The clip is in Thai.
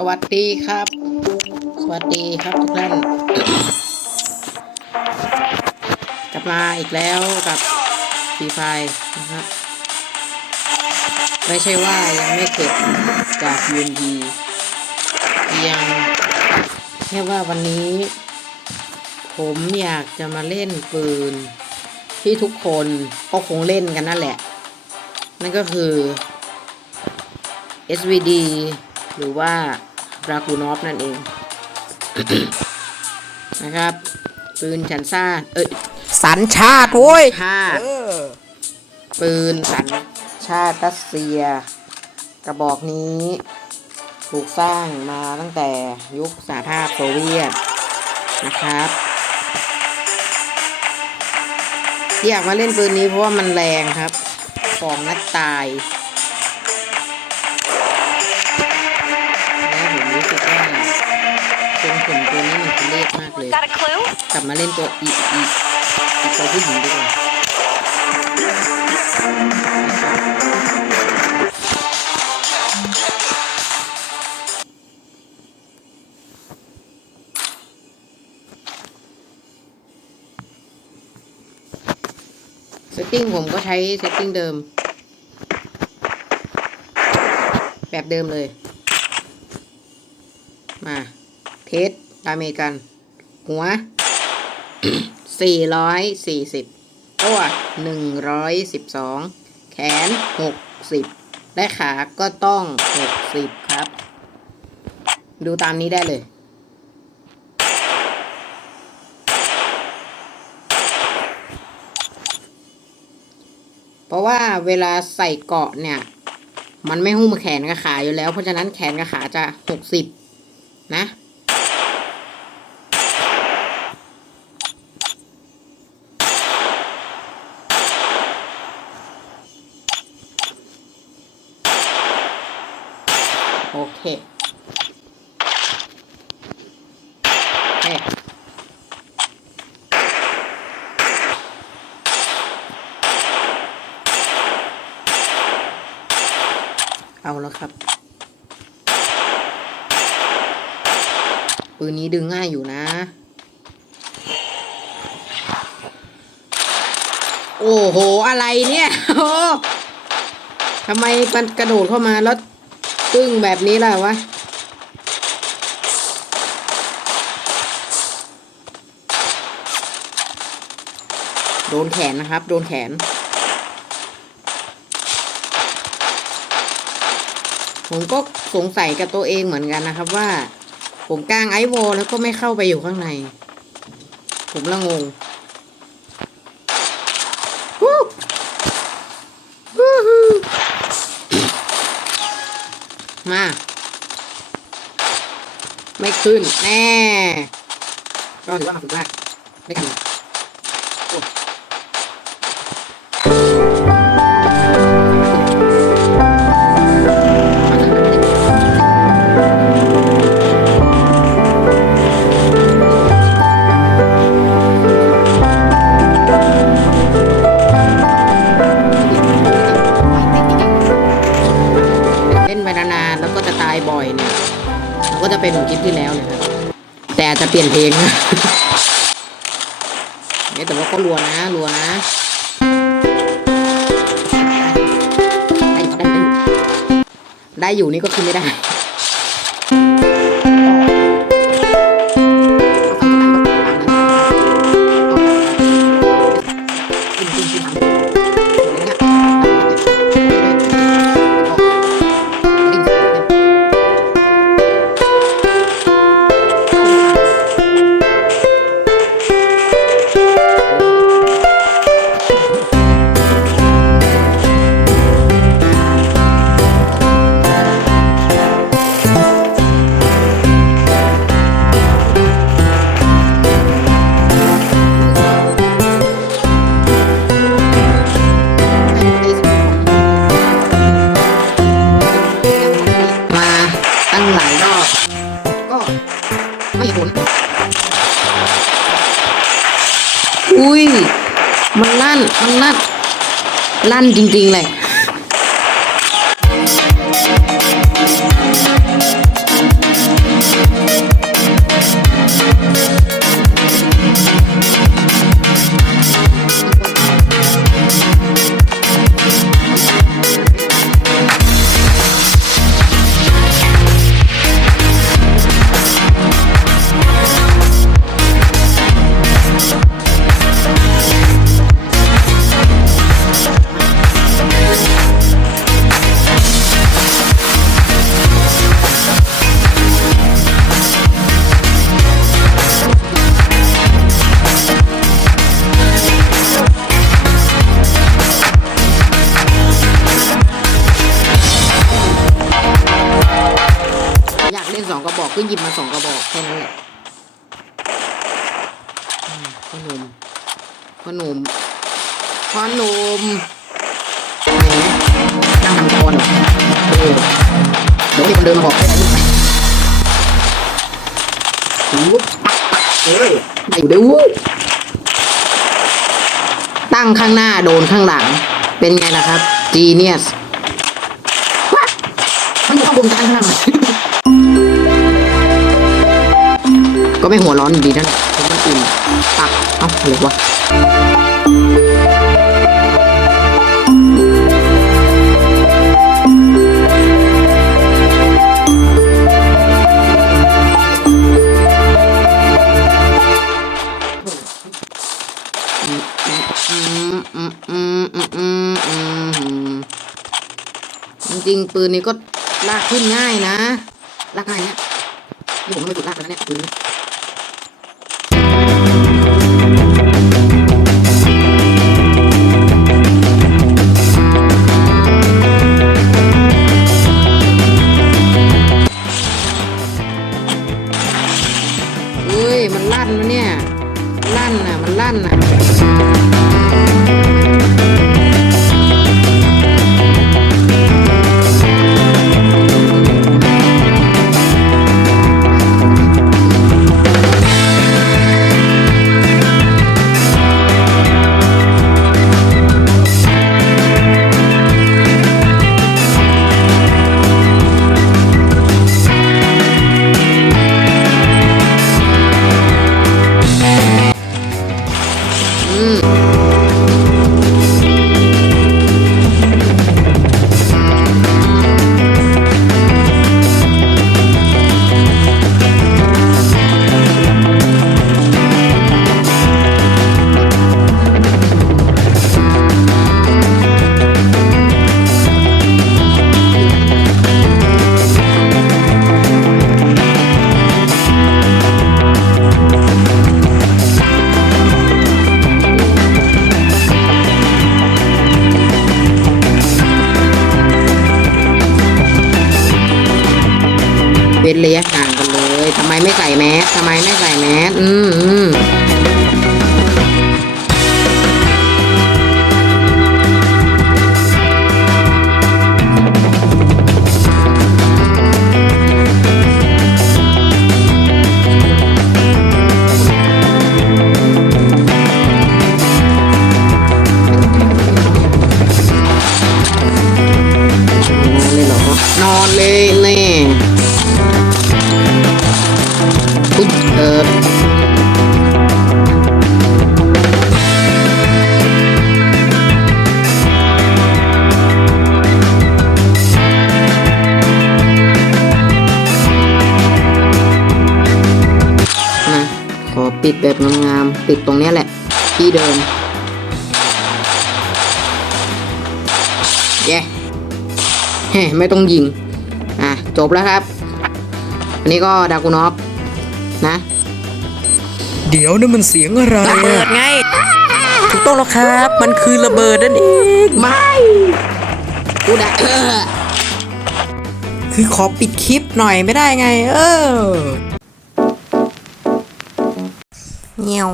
สวัสดีครับ สวัสดีครับทุกท่านกลับมาอีกแล้วกับฟรีไฟนะครับ ไม่ใช่ว่ายังไม่เก็บจาก UMP ยังแค่ว่าวันนี้ ผมอยากจะมาเล่นปืน ที่ทุกคนก็คงเล่นกันนั่นแหละ นั่นก็คือ SVD หรือว่า รากูนอฟนั่นเอง นะครับ ปืนฉันซ่าเอ้ยสัญชาติโว้ยชาติเออปืนสัญชาติรัสเซีย กระบอกนี้ ถูกสร้างมาตั้งแต่ยุคสหภาพโซเวียตนะครับที่อยากมาเล่นปืนนี้เพราะว่ามันแรงครับสองนัดตาย เรศมากเลย กลับมาเล่นตัวอีอีอีตัวผู้หญิงดีกว่าเซตติ้งผมก็ใช้เซตติ้งเดิม แบบเดิมเลย มา เทส ดาเมจกัน หัวสี่ร้อยสี่สิบตัวหนึ่งร้อยสิบสองแขนหกสิบและขาก็ต้องหกสิบครับ ดูตามนี้ได้เลยเพราะว่าเวลาใส่เกาะเนี่ย มันไม่หุ้มแขนกับขาอยู่แล้ว เพราะฉะนั้นแขนกับขาจะหกสิบนะ เคเอ๊เอาแล้วครับ ปืนนี้ดึงง่ายอยู่นะ โอ้โห อะไรเนี่ยโอ้ทำไมมันกระโดดเข้ามาแล้ว ตึ้งแบบนี้ล่ะวะ โดนแขนนะครับ โดนแขน ผมก็สงสัยกับตัวเองเหมือนกันนะครับว่า ผมกลางไอวอลแล้วก็ไม่เข้าไปอยู่ข้างใน ผมละงงฮู้ฮู้ฮู้ มา ไม่ขึ้นแน่ก็ถือว่ามาฝึกได้ไม่กัน เปลี่ยนเพลงนะเนี่ยแต่ว่าก็รัวนะรัวนะได้อยู่นี่ก็คือไม่ได้ หลายรอบก็ไม่ผล อุ้ย มันลั่น มันลั่น ลั่นจริงๆเลย ก็หยิบมาสองกระบอกแค่นั้นแหละอืมพ่อหนุ่มพ่อหนุ่มพ่อหนุ่มไหนนั่งทำตอนเหรอเออเดี๋ยวมีคนเดินมาบอกให้ลูกไปวุ๊บปักปักเอออยู่เดี๋ยววุ๊บตั้งข้างหน้าโดนข้างหลัง เป็นไงล่ะครับ genius ว้ามันอยู่ข้างบนกลางข้างล่าง ก็ไม่หัวร้อนดีนั่นแหละเพราะมันอุ่นปักเอ้าอะไรวะจริงๆปืนนี้ก็ลากขึ้นง่ายนะลากง่ายนะนี่ยผมไม่ฝึกลากแล้วเนี่ยปืน นอนเลยนอนเลยแน่อุ๊ยเออมาขอปิดแบบงามๆ ปิดตรงเนี้ยแหละ ที่เดิม ไม่ต้องยิง อะ จบแล้วครับ อันนี้ก็ดากูนอฟนะ เดี๋ยวนั่นมันเสียงอะไรระเบิดอะไง ถูกต้องแล้วครับ มันคือระเบิดนั่นเอง ไม่กูได้เออคือขอปิดคลิปหน่อยไม่ได้ไง เออเงี้ยว